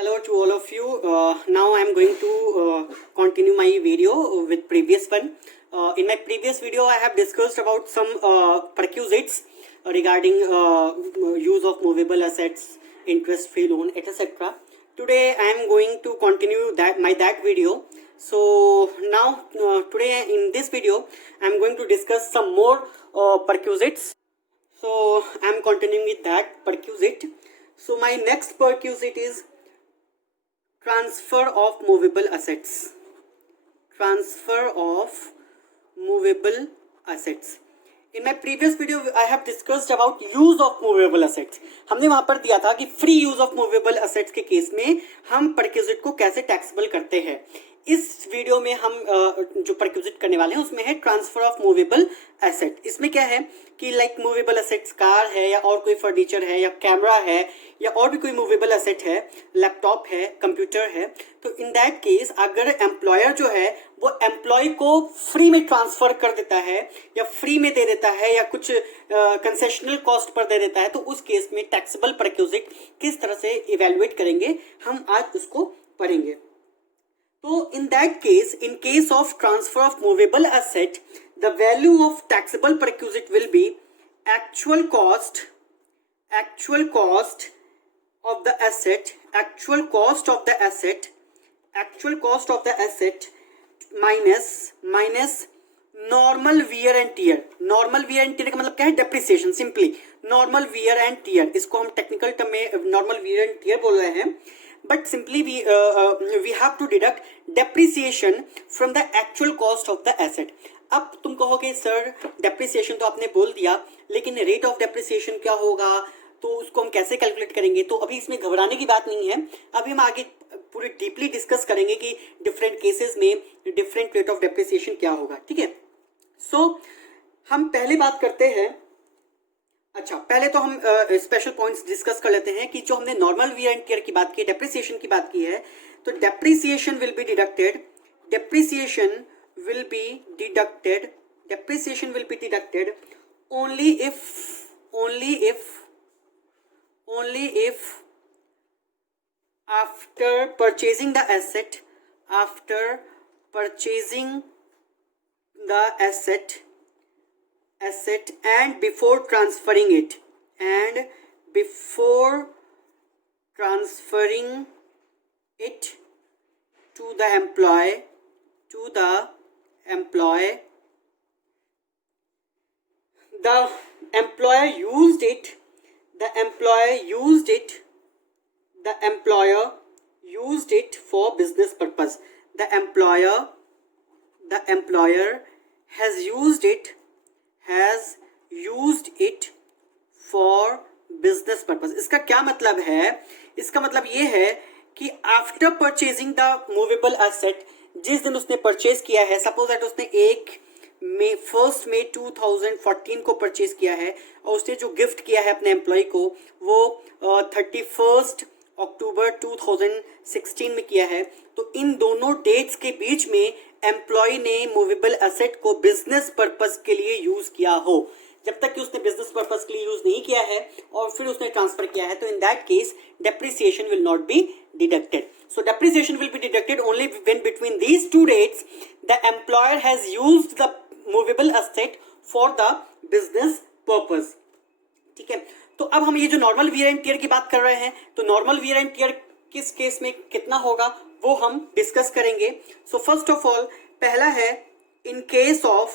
Hello to all of you. Now I am going to continue my video with previous one. In my previous video, I have discussed about some perquisites regarding use of movable assets, interest-free loan, etc. Today I am going to continue that video. So now today in this video, I am going to discuss some more perquisites. So I am continuing with that perquisite. So my next perquisite is transfer of movable assets. Transfer of movable assets. In my previous video I have discussed about use of movable assets. हमने वहां पर दिया था कि free use of movable assets के case में हम perquisite को कैसे टैक्सेबल करते हैं. इस वीडियो में हम जो परक्विजिट करने वाले हैं उसमें है ट्रांसफर ऑफ मूवेबल एसेट. इसमें क्या है कि लाइक मूवेबल एसेट्स कार है या और कोई फर्नीचर है या कैमरा है या और भी कोई मूवेबल एसेट है, लैपटॉप है, कंप्यूटर है, तो इन दैट केस अगर एम्प्लॉयर जो है वो एम्प्लॉय को फ्री में ट्रांसफर कर देता है या फ्री में दे देता है या कुछ कंसेशनल कॉस्ट पर दे देता है, तो उस केस में टैक्सेबल परक्विजिट किस तरह से इवेल्युएट करेंगे हम आज उसको पढ़ेंगे. तो in that case, in case of transfer of movable asset, the value of taxable perquisite will be actual cost of the asset, actual cost of the asset minus normal wear and tear. Normal wear and tear का मतलब क्या है? Depreciation. Simply normal wear and tear. इसको हम technical term में normal wear and tear बोल रहे हैं. But simply we have to deduct depreciation from the actual cost of the asset. अब तुम कहोगे सर depreciation तो आपने बोल दिया, लेकिन rate of depreciation क्या होगा, तो उसको हम कैसे कैलकुलेट करेंगे. तो अभी इसमें घबराने की बात नहीं है. अभी हम आगे पूरी डीपली डिस्कस करेंगे कि डिफरेंट केसेस में डिफरेंट रेट ऑफ डेप्रिसिएशन क्या होगा. ठीक है. सो हम पहले बात करते हैं. अच्छा, पहले तो हम स्पेशल पॉइंट्स डिस्कस कर लेते हैं कि जो हमने नॉर्मल वियर एंड टियर की बात की, डेप्रिसिएशन की बात की है, तो depreciation will be deducted only if after purchasing the asset and before transferring it to the employee the employer used it for business purpose. The employer has used it for business purpose. इसका क्या मतलब है? इसका मतलब ये है कि after purchasing the movable asset, जिस दिन उसने परचेज किया है, सपोज दैट उसने 1 मई 2014 को परचेज किया है और उसने जो गिफ्ट किया है अपने एम्प्लॉय को वो 31 अक्टूबर 2016 में किया है, तो इन दोनों डेट्स के बीच में एम्प्लॉय ने मूवेबल एसेट को बिजनेस पर्पस के लिए यूज किया हो. जब तक कि उसने बिजनेस पर्पस के लिए यूज नहीं किया है और फिर उसने ट्रांसफर किया है, तो in that case depreciation will not be deducted. So depreciation will be deducted only when between these two dates the employer has used the movable asset for the business purpose. ठीक है. तो अब हम ये जो नॉर्मल वियर एंड टियर की बात कर रहे हैं, तो नॉर्मल वियर एंड टियर किस केस में कितना होगा वो हम डिस्कस करेंगे. सो फर्स्ट ऑफ ऑल पहला है in case of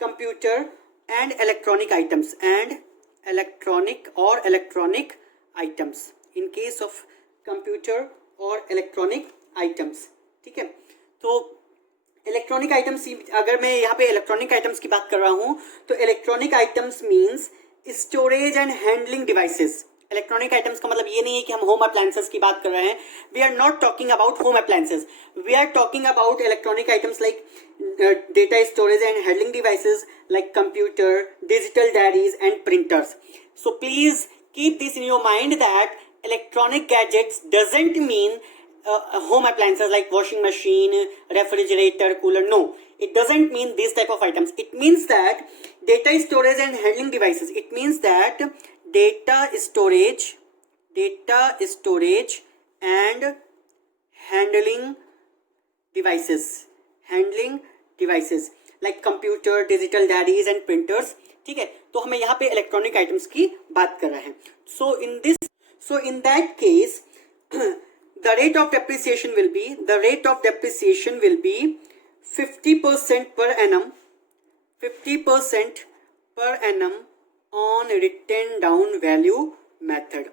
computer and electronic items in case of computer or electronic items. ठीक है. तो इलेक्ट्रॉनिक आइटम्स, अगर मैं यहाँ पे इलेक्ट्रॉनिक आइटम्स की बात कर रहा हूँ तो electronic items means storage and handling devices. Electronic items का मतलब ये नहीं है कि हम होम अप्लायंसेस की बात कर रहे हैं. We are not talking about home appliances, we are talking about electronic items like data storage and handling devices like computer, digital diaries and printers. So please keep this in your mind that electronic gadgets doesn't mean home appliances like washing machine, refrigerator, cooler. No, it doesn't mean these type of items. It means that data storage and handling devices. It means that data storage and handling devices like computer, digital diaries and printers. ठीक है, तो हमें यहाँ पे electronic items की बात कर रहे हैं. So in that case the rate of depreciation will be 50% per annum, 50% per annum on written down value method.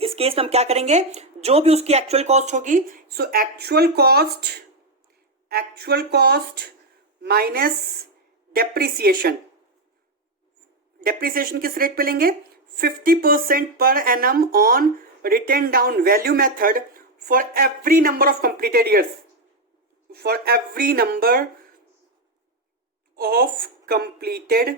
इस केस में हम क्या करेंगे, जो भी उसकी एक्चुअल कॉस्ट होगी, so actual cost minus depreciation किस रेट पे लेंगे, 50% per annum on written down value method for every number of completed years, for every number of completed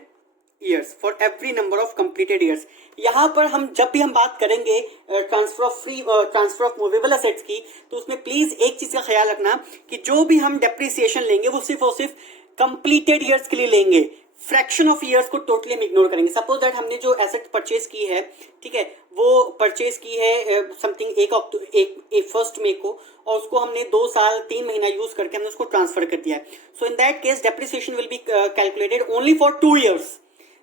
years. यहां पर हम जब भी हम बात करेंगे ट्रांसफर ऑफ मूवेबल असेट्स की, तो उसमें प्लीज एक चीज का ख्याल रखना कि जो भी हम डेप्रिसिएशन लेंगे वो सिर्फ और सिर्फ कंप्लीटेड ईयर्स के लिए लेंगे. फ्रैक्शन ऑफ ईयर्स को टोटली हम इग्नोर करेंगे. सपोज दैट हमने जो एसेट परचेज की है, ठीक है, वो परचेज की है समथिंग 1 मई को, और उसको हमने 2 साल 3 महीना यूज करके हमने उसको ट्रांसफर कर दिया है. So in that case depreciation will be calculated only for 2 years.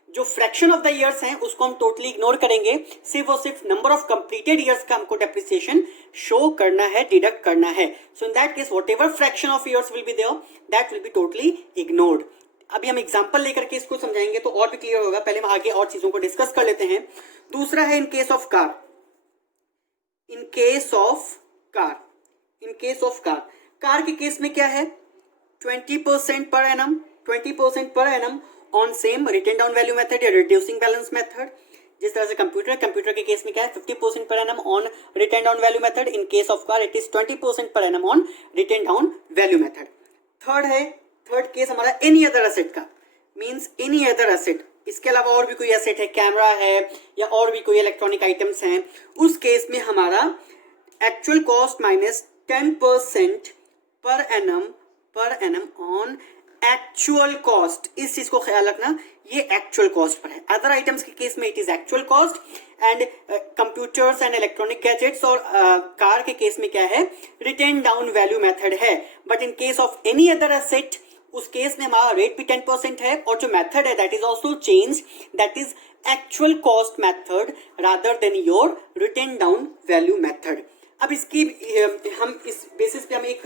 जो फ्रैक्शन ऑफ द ईयर्स हैं उसको हम टोटली इग्नोर करेंगे. सिर्फ और सिर्फ नंबर ऑफ कंप्लीटेड ईयर्स का हमको डेप्रिसिएशन शो करना है, डिडक्ट करना है. So in that case whatever fraction of years will be there, that will be totally ignored. अभी हम एग्जांपल लेकर के इसको समझाएंगे तो और भी क्लियर होगा. पहले हम आगे और चीजों को डिस्कस कर लेते हैं. दूसरा है in case of car. Car के केस में क्या है, 20% per annum on same written down value method या रिड्यूसिंग बैलेंस मेथड. जिस तरह से कंप्यूटर के केस में क्या है, 50% per annum on written down value method. In case of car it is 20% per annum on written down value method. Third case हमारा any other asset का, मींस एनी अदर एसेट, इसके अलावा और भी कोई एसेट है, कैमरा है या और भी कोई इलेक्ट्रॉनिक आइटम्स हैं, उस केस में हमारा एक्चुअल कॉस्ट माइनस 10% पर एनम ऑन एक्चुअल कॉस्ट. इस चीज को ख्याल रखना, ये एक्चुअल कॉस्ट पर है. अदर आइटम्स के केस में it is actual cost, and computers and electronic gadgets और कार के केस में क्या है, रिटन डाउन वैल्यू मेथड है. But in case of any other asset, उस केस में हमारा रेट भी 10% है, और जो मेथड है that is also change, that is actual cost method rather than your written down value method. अब इसकी हम इस बेसिस पे हम एक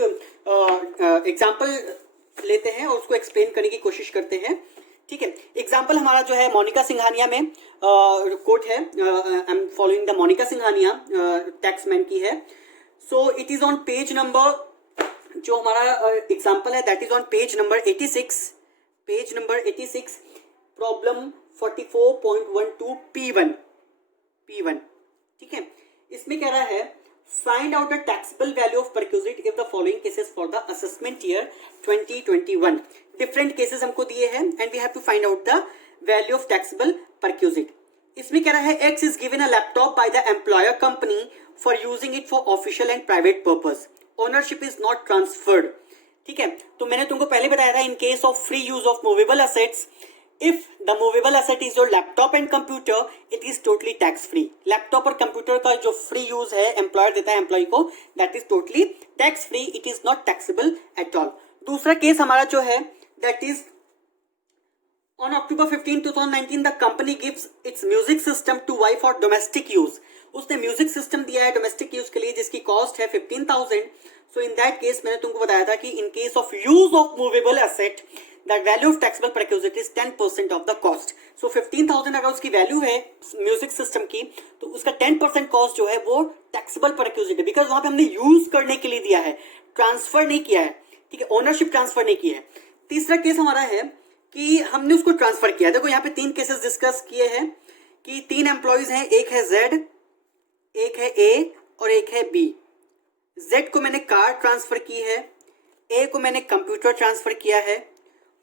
एग्जाम्पल लेते हैं और उसको एक्सप्लेन करने की कोशिश करते हैं. ठीक है, एग्जाम्पल हमारा जो है मोनिका सिंघानिया में कोट है. I am following the Monica Singhania, Taxmann की है. So it is on page number, जो हमारा एग्जाम्पल है that is on page number 86, problem 44.12 P1. ठीक है, इसमें कह रहा है find out the taxable value of perquisite if the following cases for the assessment year 2021. Different cases हमको दिए हैं and we have to find out the value of taxable perquisite. इसमें कह रहा है x is given a laptop bye the employer company for using it for official and private purpose. Ownership is not transferred. ठीक है, तो मैंने तुमको पहले बताया था इन case of free use of movable assets, if the movable asset is your laptop and computer, it is totally tax free. Laptop और computer का जो फ्री यूज है एम्प्लॉयर देता है एम्प्लॉय को, that is totally tax free, it is not taxable at all. दूसरा case हमारा जो है that is on October 15, 2019 the company gives its music system to Y for domestic use. उसने music system दिया है डोमेस्टिक यूज के लिए जिसकी कॉस्ट है 15,000. सो इन दैट केस मैंने तुमको बताया था कि in case of use of movable asset the value of taxable perquisite is 10% of the cost. So 15,000 अगर उसकी वैल्यू है म्यूजिक सिस्टम की, तो उसका 10% कॉस्ट जो है वो टैक्सेबल परक्यूजिट है, बिकॉज वहां पे हमने यूज करने के लिए दिया है, ट्रांसफर नहीं किया है. ठीक है, ओनरशिप ट्रांसफर नहीं किया है. तीसरा केस हमारा है कि हमने उसको ट्रांसफर किया. देखो यहाँ पे 3 केसेस डिस्कस किए हैं कि 3 एम्प्लॉयज हैं, एक है जेड, एक है ए और एक है बी. जेड को मैंने कार ट्रांसफर की है, ए को मैंने कंप्यूटर ट्रांसफर किया है,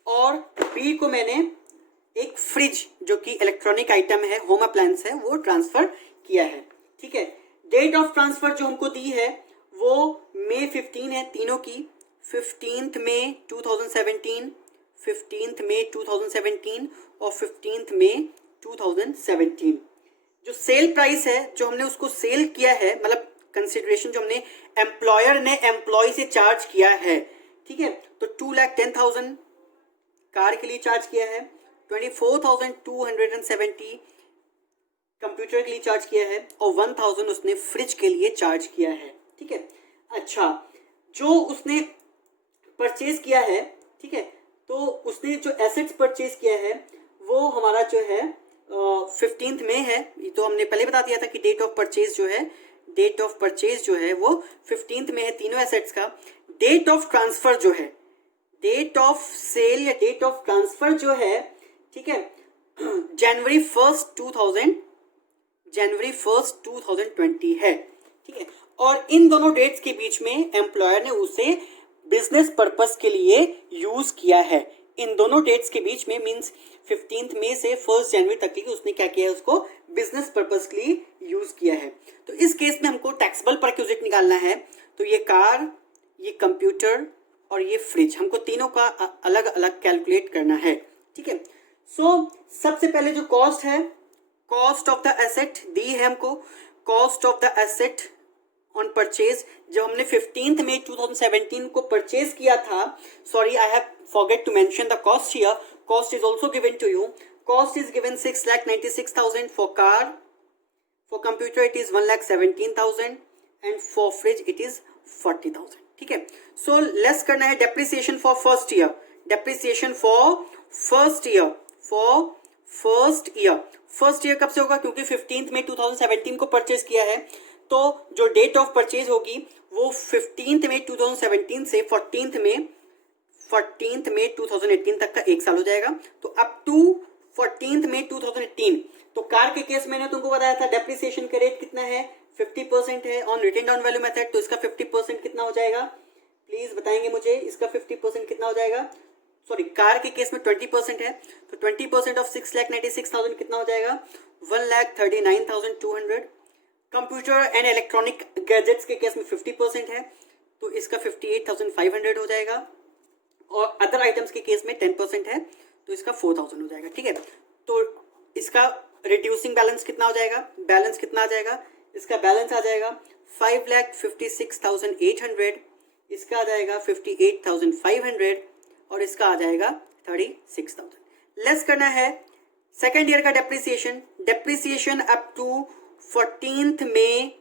और बी को मैंने एक फ्रिज जो कि इलेक्ट्रॉनिक आइटम है, होम अप्लायंस है, वो ट्रांसफर किया है. ठीक है, डेट ऑफ ट्रांसफर जो हमको दी है वो May 15 है तीनों की, 15th May 2017, 15th मई 2017 और 15th मई 2017। जो सेल प्राइस है, जो हमने उसको सेल किया है, मतलब कंसिडरेशन जो हमने एम्प्लॉयर ने एम्प्लॉय से चार्ज किया है, ठीक है, तो 2,10,000 कार के लिए चार्ज किया है, 24,270 कंप्यूटर के लिए चार्ज किया है और 1,000 उसने फ्रिज के लिए चार्ज किया है, ठीक है। अच्छा, जो उसने परचेज किया है, ठीक है, तो उसने जो एसेट्स परचेज किया है वो हमारा जो है 15th में है। ये तो हमने पहले बता दिया था कि डेट ऑफ परचेज जो है, डेट ऑफ परचेज जो है वो 15th में है तीनों एसेट्स का। डेट ऑफ ट्रांसफर जो है, डेट ऑफ सेल या डेट ऑफ ट्रांसफर जो है, ठीक है, जनवरी 1st 2020 है, ठीक है। और इन दोनों डेट्स के बीच में एम्प्लॉयर ने उसे बिजनेस पर्पस के लिए यूज किया है। इन दोनों डेट्स के बीच में मींस 15th मई से 1st जनवरी तक की उसने क्या किया है, उसको बिजनेस पर्पस के लिए यूज किया है। तो इस केस में हमको टैक्सेबल परक्यूजिट निकालना है। तो ये कार, ये कंप्यूटर और ये फ्रिज, हमको तीनों का अलग अलग कैलकुलेट करना है, ठीक है। सो सबसे पहले जो कॉस्ट है, कॉस्ट ऑफ द एसेट दी है हमको। Cost of the asset on purchase, जब हमने 15th मई 2017 को परचेज किया था, sorry I have forget to mention the cost here, cost is also given to you. Cost is given 6,96,000 for car, for computer it is 1,17,000 and for fridge it is 40,000, ठीक है। So less करना है depreciation for first year, depreciation for first year, for first year. First year कब से होगा, क्योंकि 15th मई 2017 को परचेज किया है, तो जो डेट ऑफ परचेज होगी वो 15th मई 2017 से 14th मई 2018 तक का एक साल हो जाएगा। तो अप टू 14th मई 2018। तो कार के केस मैंने तुमको बताया था डेप्रिसिएशन का रेट कितना है, 50% है on written down value method. तो इसका 50% कितना हो जाएगा, प्लीज बताएंगे मुझे, इसका 50% कितना हो जाएगा। सॉरी, कार के केस में 20% है, तो 20% ऑफ 6,96,000 कितना हो जाएगा, 1,39,200। कंप्यूटर एंड इलेक्ट्रॉनिक गैजेट्स के केस में 50% है, तो इसका 58,500 हो जाएगा। और अदर आइटम्स के केस में 10% है, तो इसका 4,000 हो जाएगा, ठीक है। तो इसका रिड्यूसिंग बैलेंस कितना हो जाएगा, बैलेंस कितना आ जाएगा, इसका बैलेंस आ जाएगा 5,56,800, इसका आ जाएगा 58,500 और इसका आ जाएगा 36,000। लेस करना है सेकेंड ईयर का depreciation, depreciation up to 14th मई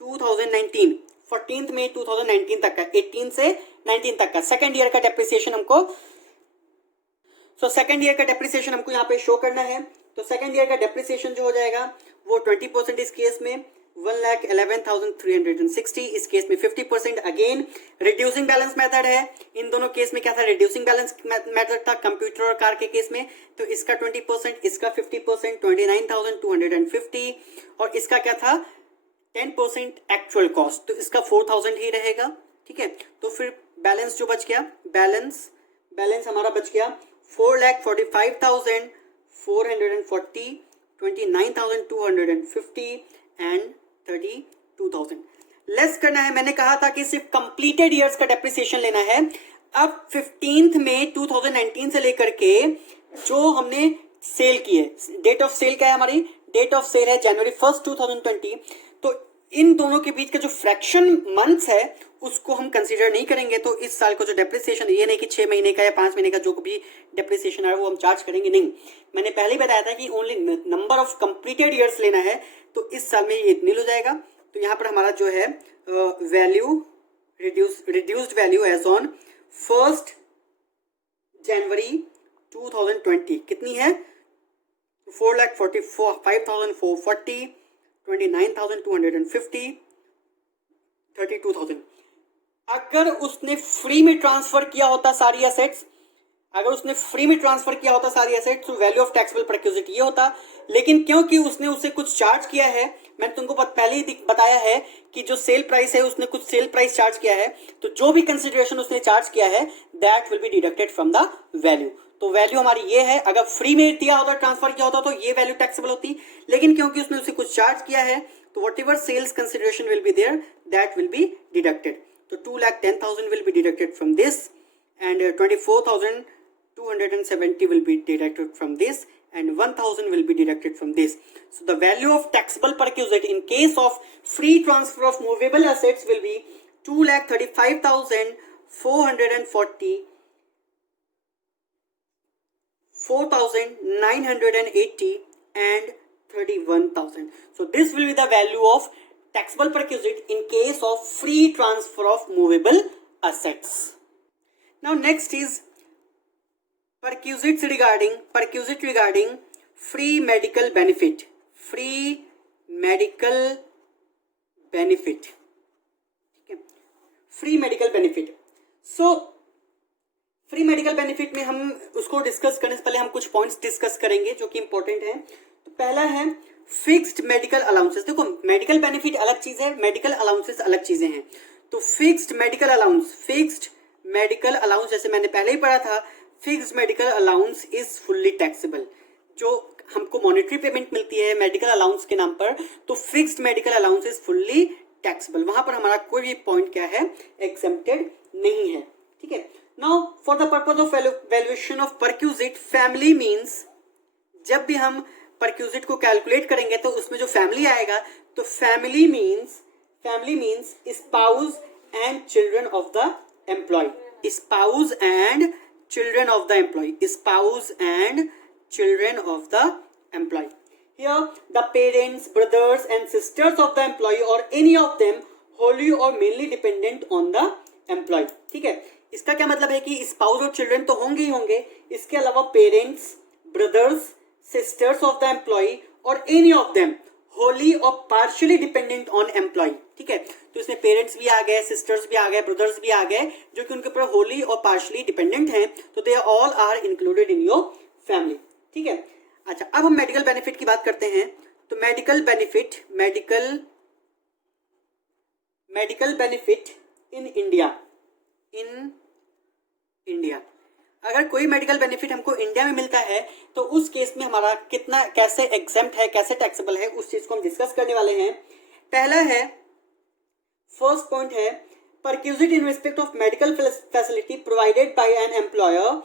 2019, 14th मई 2019 तक का, 18 से 19 तक का सेकेंड ईयर का डेप्रिसिएशन हमको, सेकेंड ईयर का डेप्रिसिएशन हमको यहाँ पे शो करना है। तो सेकेंड ईयर का डेप्रिसिएशन जो हो जाएगा वो 20% इस केस में 1,11,360, इस केस में 50%। अगेन रिड्यूसिंग बैलेंस मेथड है, इन दोनों केस में क्या था, रिड्यूसिंग बैलेंस मेथड था कंप्यूटर और कार के केस में। तो इसका 20%, इसका 50%, 29,250 और इसका क्या था 10% एक्चुअल कॉस्ट, तो इसका 4,000 ही रहेगा, ठीक है। तो फिर बैलेंस जो बच गया, बैलेंस हमारा बच गया 4,45,440, 29,250 एंड 32,000। लेस करना है, मैंने कहा था कि सिर्फ कंप्लीटेड ईयर्स का डेप्रिसिएशन लेना है। अब 15th मई 2019 से लेकर के जो हमने सेल की है, डेट ऑफ सेल क्या है हमारी, डेट ऑफ सेल है जनवरी 1st 2020। तो इन दोनों के बीच का जो फ्रैक्शन मंथ्स है उसको हम कंसीडर नहीं करेंगे। तो इस साल को जो डेप्रिसिएशन, ये नहीं कि 6 महीने का या 5 महीने का जो भी डेप्रिसिएशन है वो हम चार्ज करेंगे, नहीं। मैंने पहले ही बताया था कि only number of completed years लेना है, तो इस साल में ये इतनी हो जाएगा। तो यहाँ पर हमारा जो है value reduced value as on 1st जनवरी 2020 कितनी है, 4,45,440, 29,250, 32,000। अगर उसने फ्री में ट्रांसफर किया होता सारी एसेट्स, अगर उसने फ्री में ट्रांसफर किया होता सारी एसेट्स, तो वैल्यू ऑफ टैक्सेबल परक्यूजिट ये होता। लेकिन क्योंकि उसने उससे कुछ चार्ज किया है, मैंने तुमको पहले ही बताया है कि जो सेल प्राइस है उसने कुछ सेल प्राइस चार्ज किया है, तो जो भी कंसिडरेशन उसने चार्ज किया है that will be deducted from the value. तो वैल्यू हमारी ये है, अगर फ्री में दिया होता, ट्रांसफर किया होता तो ये वैल्यू टैक्सेबल होती, लेकिन क्योंकि उसने उसे कुछ चार्ज किया है तो whatever sales consideration will be there that will be deducted. तो 2,10,000 will be deducted from this and 24,250 270 will be deducted from this, and 1000 will be deducted from this. So the value of taxable perquisite in case of free transfer of movable assets will be 2,35,440, 4,980 and 31,000. So this will be the value of taxable perquisite in case of free transfer of movable assets. Now next is perquisite regarding free medical benefit. Free medical benefit. Okay. Free medical benefit. So free medical benefit में हम उसको discuss करने से पहले हम कुछ points discuss करेंगे जो कि इंपॉर्टेंट है. तो पहला है फिक्स्ड मेडिकल अलाउंसेस. देखो मेडिकल बेनिफिट अलग चीज है, मेडिकल अलाउंसेस अलग चीजें हैं. तो फिक्स्ड मेडिकल अलाउंस जैसे मैंने पहले ही पढ़ा था, fixed medical allowance is fully taxable. जो हमको मॉनेटरी पेमेंट मिलती है मेडिकल अलाउंस के नाम पर, तो fixed medical allowance is fully taxable. वहां पर हमारा कोई भी पॉइंट क्या है, एग्जेम्प्टेड नहीं है. ठीक है. Now, for the purpose of valuation of perquisite, family means जब भी हम perquisite को कैलकुलेट करेंगे तो उसमें जो family आएगा, तो family means spouse and children of the employee. Spouse and children of the employee. Spouse and children of the employee. Here, the parents, brothers and sisters of the employee or any of them wholly or mainly dependent on the employee. ठीक है. इसका क्या मतलब है कि spouse और children तो होंगे ही होंगे, इसके अलावा parents, brothers, sisters of the employee और एनी ऑफ देम होली और पार्शियली डिपेंडेंट ऑन एम्प्लॉय. ठीक है. तो इसमें पेरेंट्स भी आ गए, सिस्टर्स भी आ गए, ब्रदर्स भी आ गए, जो कि उनके ऊपर होली और पार्शियली डिपेंडेंट हैं. तो they all are included in your family. ठीक है. अच्छा, अब हम मेडिकल बेनिफिट की बात करते हैं. तो मेडिकल बेनिफिट इन इंडिया, अगर कोई मेडिकल बेनिफिट हमको इंडिया में मिलता है तो उस केस में हमारा कितना, कैसे एग्जेम्प्ट है, कैसे टैक्सेबल है, उस चीज को हम डिस्कस करने वाले हैं. पहला है, फर्स्ट पॉइंट है, perquisite in respect of medical facility provided by an employer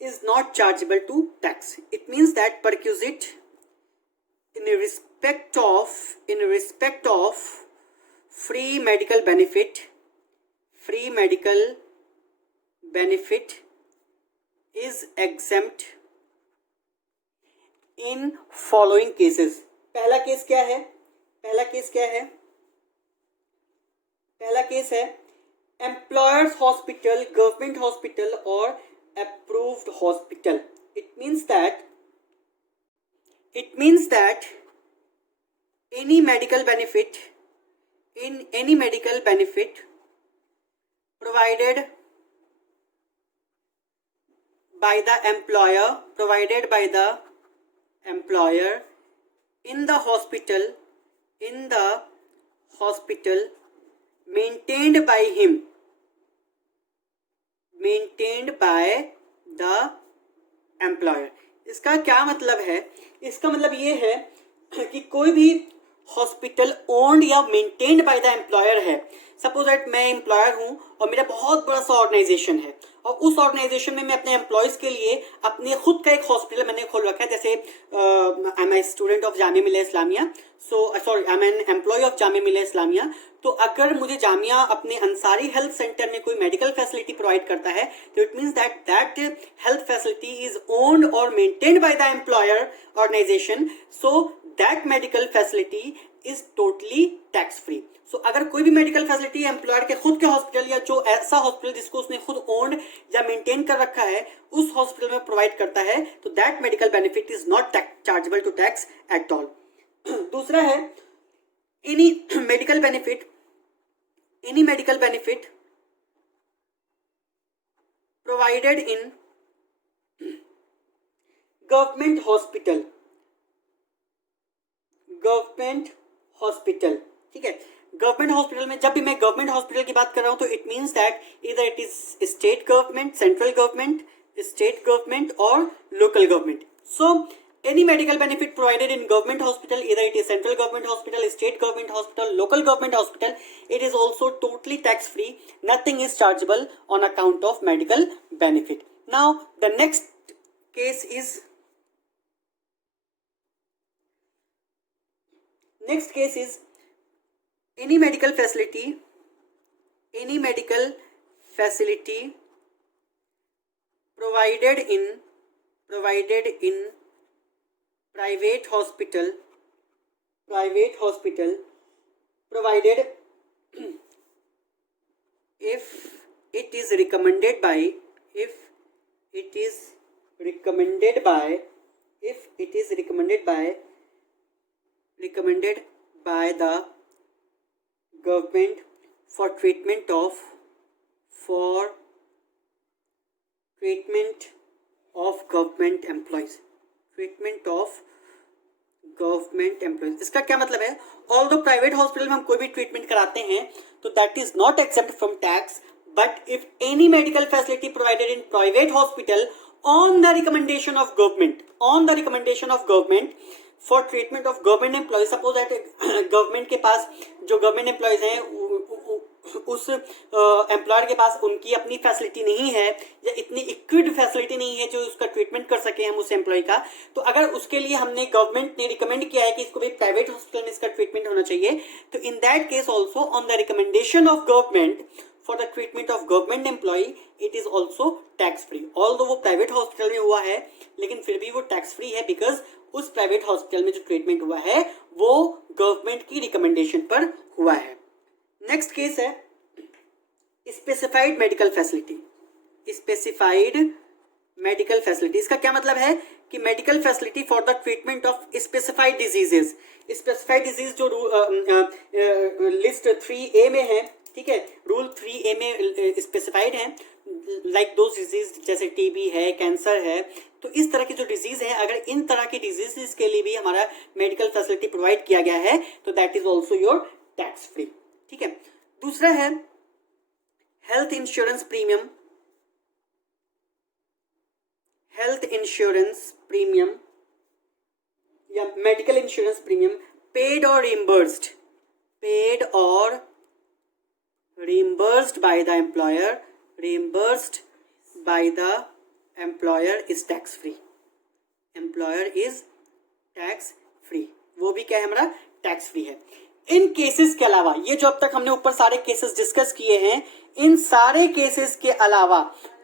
is not chargeable to tax. It means that perquisite in respect of free medical benefit is exempt in following cases. पहला case क्या है? पहला case है employers hospital, government hospital or approved hospital. It means that any medical benefit provided by the employer in the hospital maintained by the employer. इसका क्या मतलब है? इसका मतलब ये है कि कोई भी हॉस्पिटल ओन्ड या मेंटेन्ड बाय द एम्प्लॉयर है. सपोज दैट मैं एम्प्लॉयर हूं और मेरा बहुत बड़ा सा ऑर्गेनाइजेशन है और उस ऑर्गेनाइजेशन में मैं अपने एम्प्लॉयज के लिए अपने खुद का एक हॉस्पिटल मैंने खोल रखा है. जैसे I am a student of Jamia Millia Islamia, I am an employee of Jamia Millia Islamia. तो अगर मुझे जामिया अपने अंसारी हेल्थ सेंटर में कोई मेडिकल फैसिलिटी प्रोवाइड करता है तो it means that health facility is owned और maintained by the employer organisation. So that medical facility is totally tax free. So अगर कोई भी मेडिकल फैसिलिटी एम्प्लॉयर के खुद के हॉस्पिटल या जो ऐसा हॉस्पिटल जिसको उसने खुद ओन्ड या मेंटेन कर रखा है उस हॉस्पिटल में प्रोवाइड करता है तो that medical benefit is not chargeable to tax at all. दूसरा है, any medical benefit provided in government hospital. ठीक है. गवर्नमेंट हॉस्पिटल में जब भी मैं गवर्नमेंट हॉस्पिटल की बात कर रहा हूं तो इट मीन्स दैट इधर it is state government, central government, state government और local government. So any medical benefit provided in government hospital, either it is central government hospital, state government hospital, local government hospital, it is also totally tax free. Nothing is chargeable on account of medical benefit. Now the next case is, next case is any medical facility provided in private hospital provided if it is recommended by the government for treatment of government employees. इसका क्या मतलब है? All दो private hospital में हम कोई भी treatment कराते हैं तो that is not except from tax, but if any medical facility provided in private hospital on the recommendation of government for treatment of government employees, suppose that government के पास जो government employees हैं उस employer के पास उनकी अपनी facility नहीं है या इतनी इक्विड फैसिलिटी नहीं है जो उसका ट्रीटमेंट कर सके हम उस एम्प्लॉय का, तो अगर उसके लिए हमने गवर्नमेंट ने रिकमेंड किया है कि इसको भी प्राइवेट हॉस्पिटल में इसका ट्रीटमेंट होना चाहिए, तो in that case also on the recommendation of government for the treatment of government employee it is also tax free. Although वो प्राइवेट हॉस्पिटल में हुआ है लेकिन फिर भी वो टैक्स फ्री है बिकॉज उस प्राइवेट हॉस्पिटल में जो ट्रीटमेंट हुआ है वो गवर्नमेंट की रिकमेंडेशन पर हुआ है। नेक्स्ट केस है स्पेसिफाइड मेडिकल फैसिलिटी। इसका क्या मतलब है कि medical facility for the treatment of specified diseases. Specified disease जो लिस्ट 3A में है, ठीक है, रूल 3A में स्पेसिफाइड है, लाइक दो डिजीज जैसे टीबी है, कैंसर है, तो इस तरह की जो डिजीज है अगर इन तरह की डिजीजेस के लिए भी हमारा मेडिकल फैसिलिटी प्रोवाइड किया गया है तो that is also your tax free. ठीक है, दूसरा है हेल्थ इंश्योरेंस प्रीमियम या मेडिकल इंश्योरेंस प्रीमियम पेड और reimbursed by the employer is tax free। वो भी क्या है हमारा टैक्स फ्री है। इन केसेस के अलावा ये जो अब तक हमने ऊपर सारे केसेस डिस्कस किए हैं, इन सारे केसेस के अलावा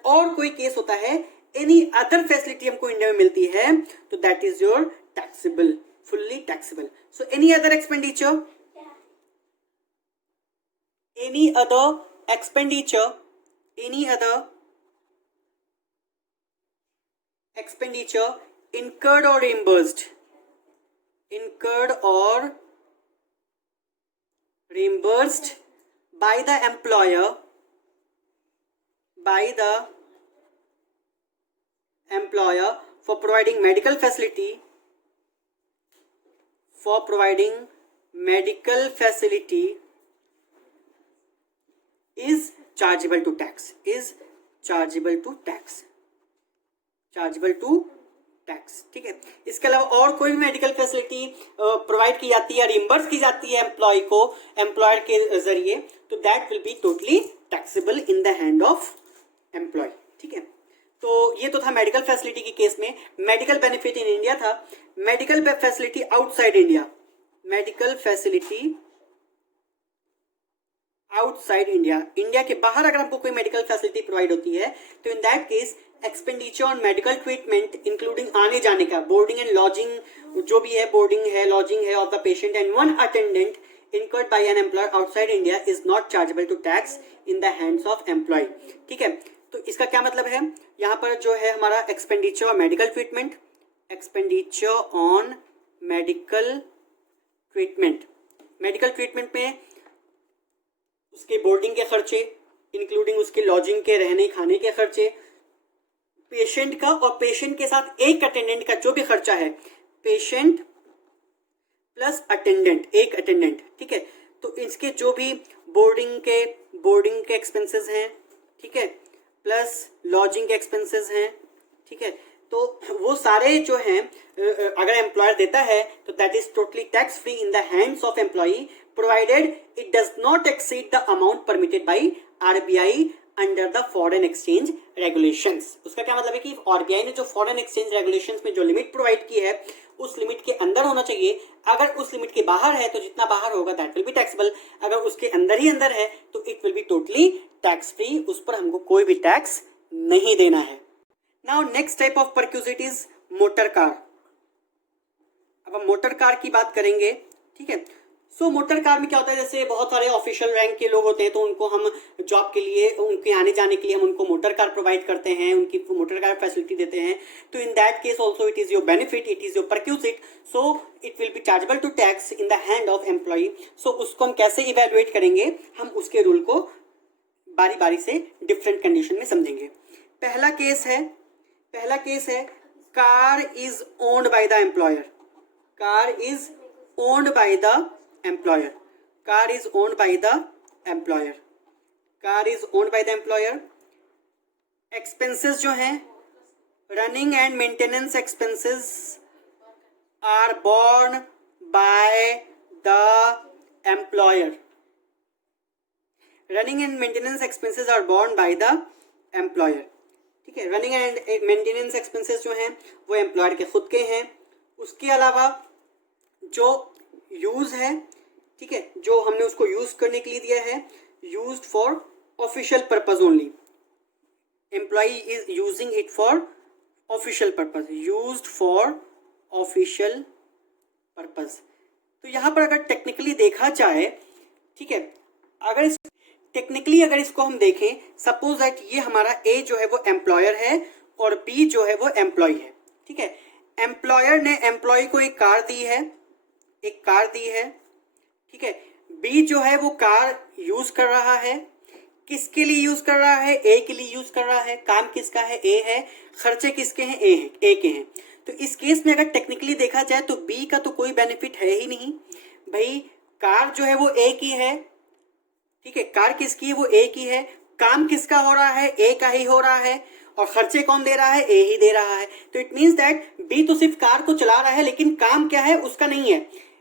और कोई केस होता है, एनी अदर फैसिलिटी हमको इंडिया में मिलती है तो that is your taxable, fully taxable. So any other expenditure incurred or reimbursed by the employer for providing medical facility is chargeable to tax। ठीक है, इसके अलावा और कोई भी मेडिकल फैसिलिटी प्रोवाइड की जाती है, रिइंबर्स की जाती है एम्प्लॉयर के जरिए, तो that will be totally taxable in the hand of employee. ठीक है, तो ये तो था मेडिकल फैसिलिटी के केस में। मेडिकल बेनिफिट इन इंडिया था। Medical facility outside India, India के बाहर अगर हमको कोई मेडिकल फैसिलिटी प्रोवाइड होती है तो in that case expenditure on medical treatment including आने जाने का, बोर्डिंग एंड लॉजिंग जो भी है, बोर्डिंग है, लॉजिंग है of the patient and one attendant incurred by an employer outside India is not chargeable to tax in the hands of employee। ठीक है, तो इसका क्या मतलब है, यहाँ पर जो है हमारा एक्सपेंडिचर ऑन मेडिकल ट्रीटमेंट में उसके बोर्डिंग के खर्चे इंक्लूडिंग उसके लॉजिंग के, रहने खाने के खर्चे, पेशेंट का और पेशेंट के साथ एक अटेंडेंट का जो भी खर्चा है, पेशेंट प्लस एक अटेंडेंट। ठीक है, तो इसके जो भी बोर्डिंग के एक्सपेंसेस हैं, ठीक है, प्लस लॉजिंग के एक्सपेंसेस हैं, ठीक है, तो वो सारे जो हैं अगर एम्प्लॉयर देता है तो that is totally tax free in the hands of employee provided it does not exceed the amount permitted by RBI under the foreign exchange regulations. उसका क्या मतलब है कि आरबीआई ने जो फॉरेन एक्सचेंज रेगुलेशंस में जो लिमिट प्रोवाइड की है उस लिमिट के अंदर होना चाहिए। अगर उस लिमिट के बाहर है तो जितना बाहर होगा दैट विल बी टैक्सेबल, अगर उसके अंदर ही अंदर है तो it will be totally tax free, उस पर हमको कोई भी टैक्स नहीं देना है। Now next type of perquisite is motor car. अब हम मोटर कार की बात करेंगे, ठीक है। सो मोटर कार में क्या होता है, जैसे बहुत सारे ऑफिशियल रैंक के लोग होते हैं तो उनको हम जॉब के लिए, उनके आने जाने के लिए हम उनको मोटर कार प्रोवाइड करते हैं, उनकी मोटर कार फैसिलिटी देते हैं। तो in that case also it is your benefit, it is your perquisite, so it will be chargeable to tax in the hand of employee. So उसको हम कैसे evaluate करेंगे, हम उसके रूल को बारी बारी से डिफरेंट कंडीशन में समझेंगे। पहला केस है car is owned by the employer. Car is owned by the employer. Car is owned by the employer. Car is owned by the employer. Expenses जो हैं, running and maintenance expenses are borne by the employer. Running and maintenance expenses are borne by the employer, ठीक है। Running and maintenance expenses जो हैं वो employer के खुद के हैं। उसके अलावा जो यूज है, ठीक है, जो हमने उसको यूज करने के लिए दिया है, used for official purpose only. Employee is using it for official purpose, used for official purpose. तो यहां पर अगर टेक्निकली देखा जाए, ठीक है, अगर इसको हम देखें, सपोज दैट ये हमारा ए जो है वो एम्प्लॉयर है और बी जो है वो एम्प्लॉय है, ठीक है। एम्प्लॉयर ने एम्प्लॉय को एक कार दी है, ठीक है। बी जो है वो कार यूज कर रहा है, किसके लिए यूज कर रहा है, ए के लिए यूज कर रहा है। काम किसका है, ए है। खर्चे किसके हैं, ए के हैं। तो इस केस में अगर टेक्निकली देखा जाए तो बी का तो कोई बेनिफिट है ही नहीं भाई। कार जो है वो ए की है, ठीक है, कार किसकी है, वो ए की है। काम किसका हो रहा है, ए का ही हो रहा है, और खर्चे कौन दे रहा है, ए ही दे रहा है। तो इट मींस दैट बी तो सिर्फ कार को चला रहा है, लेकिन काम क्या है उसका नहीं है।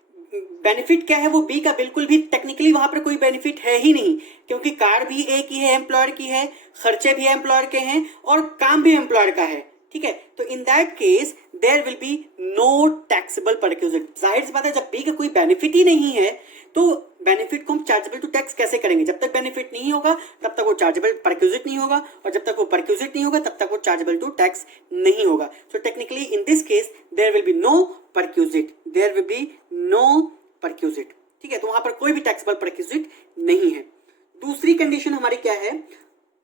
बेनिफिट क्या है, वो बी का बिल्कुल भी टेक्निकली वहां पर कोई बेनिफिट है ही नहीं, क्योंकि कार भी ए की है, एम्प्लॉयर की है, खर्चे भी एम्प्लॉयर के हैं और काम भी एम्प्लॉयर का है, ठीक है। तो in that case there will be no taxable perquisite. जाहिर सी बात है, जब बी का कोई बेनिफिट ही नहीं है तो बेनिफिट को हम चार्जेबल टू टैक्स कैसे करेंगे। जब तक बेनिफिट नहीं होगा तब तक वो चार्जेबल परक्यूजिट नहीं होगा, और जब तक वो परक्यूजिट नहीं होगा तब तक वो चार्जेबल टू टैक्स नहीं होगा। So technically in this case there will be no perquisite, there will be no perquisite, ठीक है। तो वहां पर कोई भी टैक्सेबल परक्यूजिट नहीं है। दूसरी कंडीशन हमारी क्या है,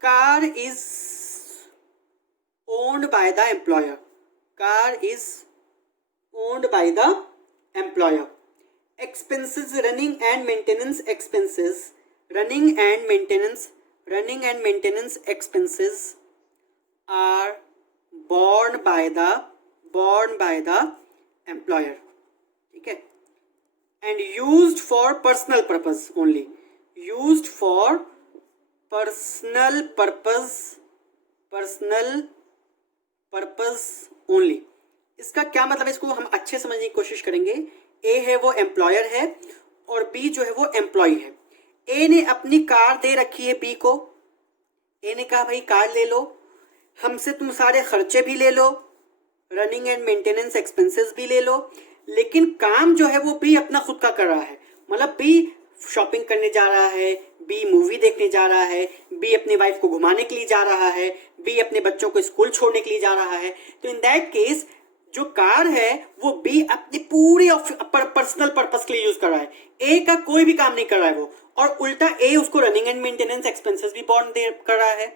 car is owned by the employer. Car is owned by the employer. Expenses, running and maintenance expenses, running and maintenance expenses are borne by the employer, ठीक है, and used for personal purpose only, used for personal purpose only। इसका क्या मतलब है, इसको हम अच्छे समझने की कोशिश करेंगे। ए है वो एम्प्लॉयर है और बी जो है वो एम्प्लॉय है। ए ने अपनी कार दे रखी है बी को। ए ने कहा भाई कार ले लो, हमसे तुम सारे खर्चे भी ले लो, रनिंग एंड मेंटेनेंस एक्सपेंसेस भी ले लो, लेकिन काम जो है वो बी अपना खुद का कर रहा है। मतलब बी शॉपिंग करने जा रहा है, बी मूवी देखने जा रहा है, बी अपनी वाइफ को घुमाने के लिए जा रहा है, बी अपने बच्चों को स्कूल छोड़ने के लिए जा रहा है। तो इन दैट केस जो कार है वो बी अपनी पूरी पर्सनल पर्पस के लिए यूज कर रहा है, ए का कोई भी काम नहीं कर रहा है वो, और उल्टा ए उसको रनिंग एंड मेंटेनेंस एक्सपेंसेस भी बियर कर रहा है।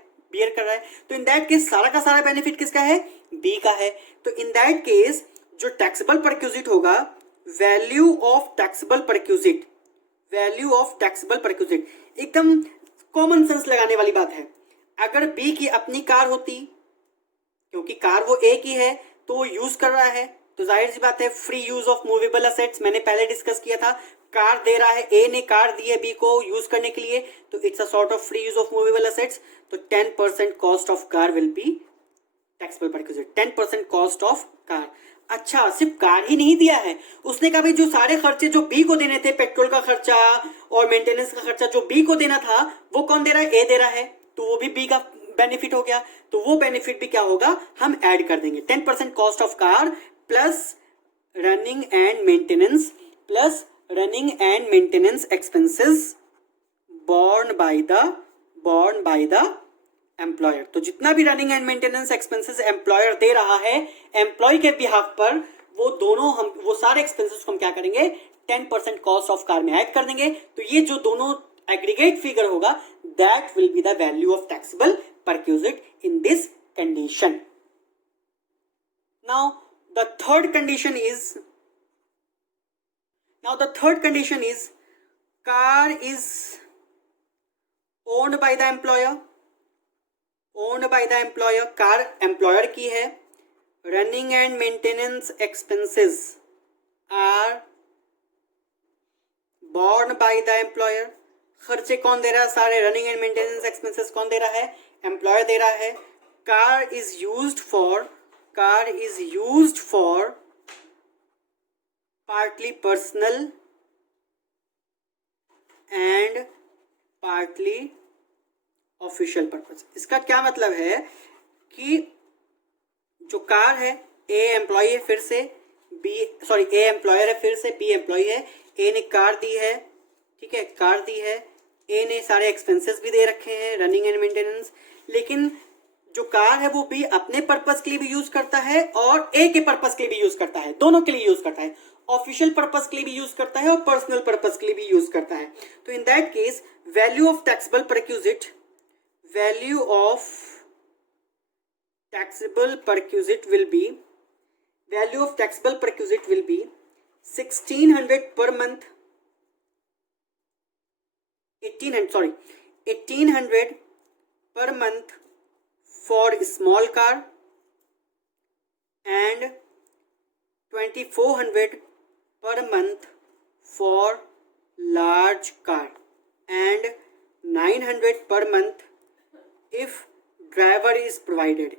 तो इन दैट केस सारा का सारा बेनिफिट किसका है, बी का है। तो इन दैट केस जो टैक्सेबल परक्यूजिट होगा, वैल्यू ऑफ टैक्सेबल परक्यूजिट एकदम कॉमन सेंस लगाने वाली बात है। अगर बी की अपनी कार होती, क्योंकि कार वो ए की है तो वो यूज कर रहा है, तो जाहिर सी बात है free use of movable assets, मैंने पहले डिस्कस किया था। कार दे रहा है, ए ने कार दी है बी को यूज करने के लिए, तो it's a sort of free use of movable assets. तो 10% cost of car will be taxable perquisite, 10% cost of car. अच्छा, सिर्फ कार ही नहीं दिया है, उसने कहा भाई जो सारे खर्चे जो बी को देने थे, पेट्रोल का खर्चा और मेंटेनेंस का खर्चा जो बी को देना था, वो कौन दे रहा है, ए दे रहा है। तो वो भी बी का बेनिफिट हो गया, तो वो बेनिफिट भी क्या होगा, हम ऐड कर देंगे। 10% cost of car plus running and maintenance expenses borne by the employer. तो जितना भी running and maintenance expenses employer दे रहा है एम्प्लॉय के बिहाफ पर, वो सारे एक्सपेंसेस को हम क्या करेंगे, 10% कॉस्ट ऑफ कार में ऐड कर देंगे। तो ये जो दोनों एग्रीगेट फिगर होगा, that will be the value of taxable perquisite in this condition. Now the third condition is car is owned by the employer, car employer की है। Running and maintenance expenses are borne by the employer, खर्चे कौन दे रहा है, सारे running and maintenance expenses कौन दे रहा है, एम्प्लॉयर दे रहा है। Car is used for partly personal and partly official purpose. इसका क्या मतलब है कि जो कार है, ए एम्प्लॉय है, फिर से ए एम्प्लॉयर है, फिर से बी एम्प्लॉय है। ए ने कार दी है, ठीक है, कार दी है, ए ने सारे एक्सपेंसेस भी दे रखे हैं, रनिंग एंड मेंटेनेंस। लेकिन जो कार है वो बी अपने पर्पस के लिए भी यूज करता है और ए के पर्पस के लिए भी यूज करता है, दोनों के लिए यूज करता है। ऑफिशियल पर्पस के लिए भी यूज करता है और पर्सनल पर्पस के लिए भी यूज करता है। तो in that case value of taxable perquisite will be 1600 per month, 1800 per month for small car and 2400 per month for large car and 900 per month if driver is provided।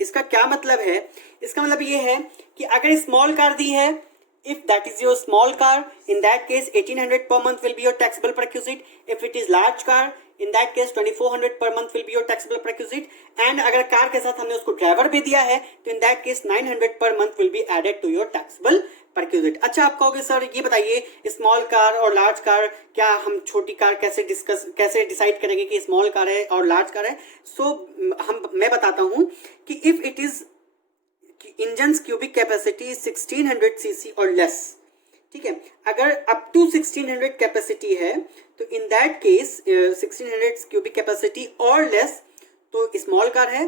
इसका क्या मतलब है, इसका मतलब ये है कि अगर स्मॉल कार दी है, if that is your small car, in that case 1800 per month will be your taxable perquisite. If it is large car, in that case 2400 per month will be your taxable perquisite. And अगर car के साथ हमने उसको driver भी दिया है तो in that case 900 per month will be added to your taxable perquisite. अच्छा, आप कहोगे सर ये बताइए स्मॉल कार और लार्ज कार, क्या हम छोटी कार कैसे डिसाइड करेंगे कि स्मॉल कार है और लार्ज कार है। मैं बताता हूं कि if it is engine cubic capacity 1600 CC और लेस, ठीक है, अगर अप टू 1600 कैपेसिटी है तो in that case 1600 cubic capacity और लेस तो स्मॉल कार है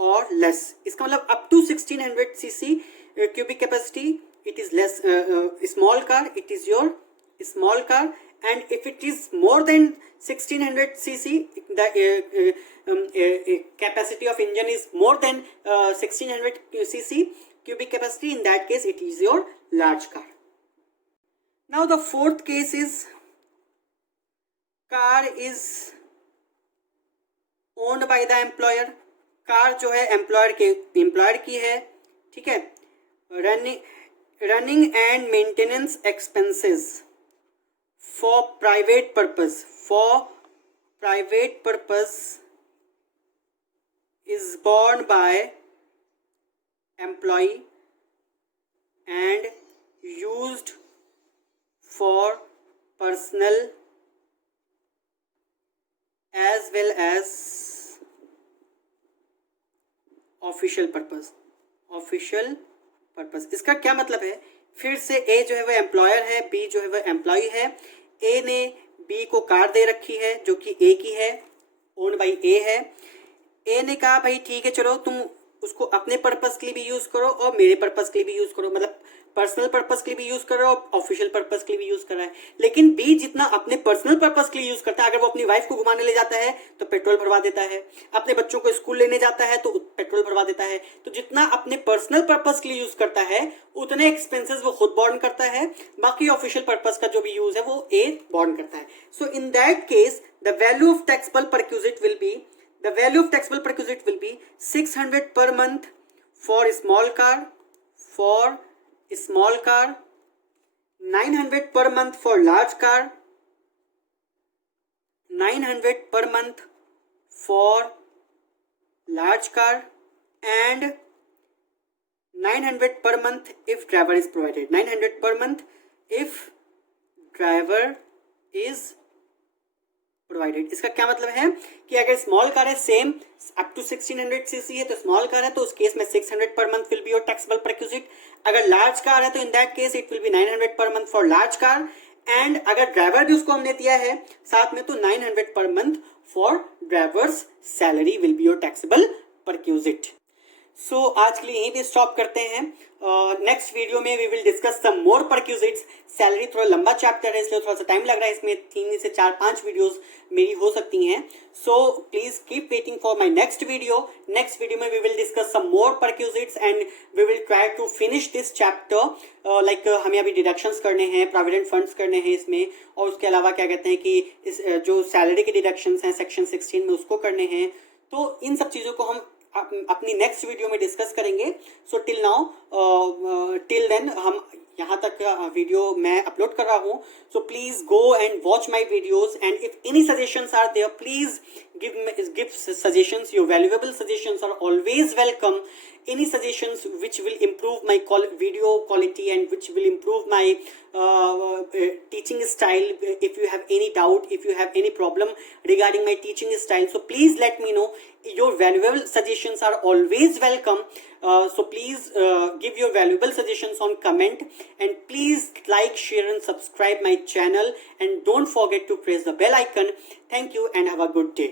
और लेस। इसका मतलब up to 1600 CC cubic capacity it is less small car, it is your small car. And if it is more than 1600 cc, the capacity of engine is more than 1600 cc cubic capacity, in that case it is your large car. Now the fourth case is car is owned by the employer, car जो है employer की है, ठीक है। running and maintenance expenses for private purpose is borne by employee and used for personal as well as official purpose। इसका क्या मतलब है, फिर से ए जो है वह एम्प्लॉयर है, बी जो है वह एम्प्लॉय है। ए ने बी को कार दे रखी है जो कि ए की है, ओन्ड बाई ए है। ए ने कहा भाई ठीक है चलो तुम उसको अपने पर्पस के लिए भी यूज करो और मेरे पर्पस के लिए भी यूज करो, मतलब पर्सनल पर्पस के लिए भी यूज कर रहा है और ऑफिशियल पर्पस के लिए भी यूज कर रहा है। लेकिन बी जितना अपने पर्सनल पर्पस के लिए यूज करता है, अगर वो अपनी वाइफ को घुमाने ले जाता है तो पेट्रोल भरवा देता है, अपने बच्चों को स्कूल लेने जाता है तो पेट्रोल भरवा देता है। तो जितना अपने पर्सनल पर्पस के लिए यूज करता है उतने एक्सपेंसेस वो खुद बॉर्न करता है, बाकी ऑफिशियल पर्पस का जो भी यूज है वो ए बॉर्न करता है। So in that case the value of taxable perquisite will be 600 per month for small car, 900 per month for large car, 900 per month for large car and 900 per month if driver is provided. 900 per month if driver is provided. इसका क्या मतलब है कि अगर small car है same up to 1600 CC है तो small car है तो उस केस में 600 per month will be your taxable perquisite. अगर लार्ज कार है तो in that case it will B 900 per month for large car and अगर ड्राइवर भी उसको हमने दिया है साथ में तो 900 per month for driver's salary will be your taxable perquisite. So आज के लिए यहीं पे स्टॉप करते हैं. नेक्स्ट वीडियो में we will discuss some more perquisites. Salary थोड़ा लंबा चैप्टर है इसलिए थोड़ा सा टाइम लग रहा है. इसमें 3 से 4-5 वीडियोस मेरी हो सकती हैं. So please keep waiting for my next video. Next video में we will discuss some more perquisites and we will try to finish this chapter. Like हमें अभी डिडक्शंस करने हैं, प्रोविडेंट फंड्स करने हैं इसमें, और उसके अलावा क्या कहते हैं कि इस जो सैलरी के डिडक्शंस हैं सेक्शन 16 में उसको करने हैं. तो इन सब चीज़ों को हम अपनी नेक्स्ट वीडियो में डिस्कस करेंगे. So till now till then हम यहाँ तक वीडियो मैं अपलोड कर रहा हूँ. So please go and watch my videos and if any suggestions are there please give suggestions. Your valuable suggestions are always welcome. Any suggestions which will improve my video quality and which will improve my teaching style. If you have any doubt, if you have any problem regarding my teaching style, so please let me know. Your valuable suggestions are always welcome. So please give your valuable suggestions on comment and please like, share and subscribe my channel and don't forget to press the bell icon. Thank you and have a good day.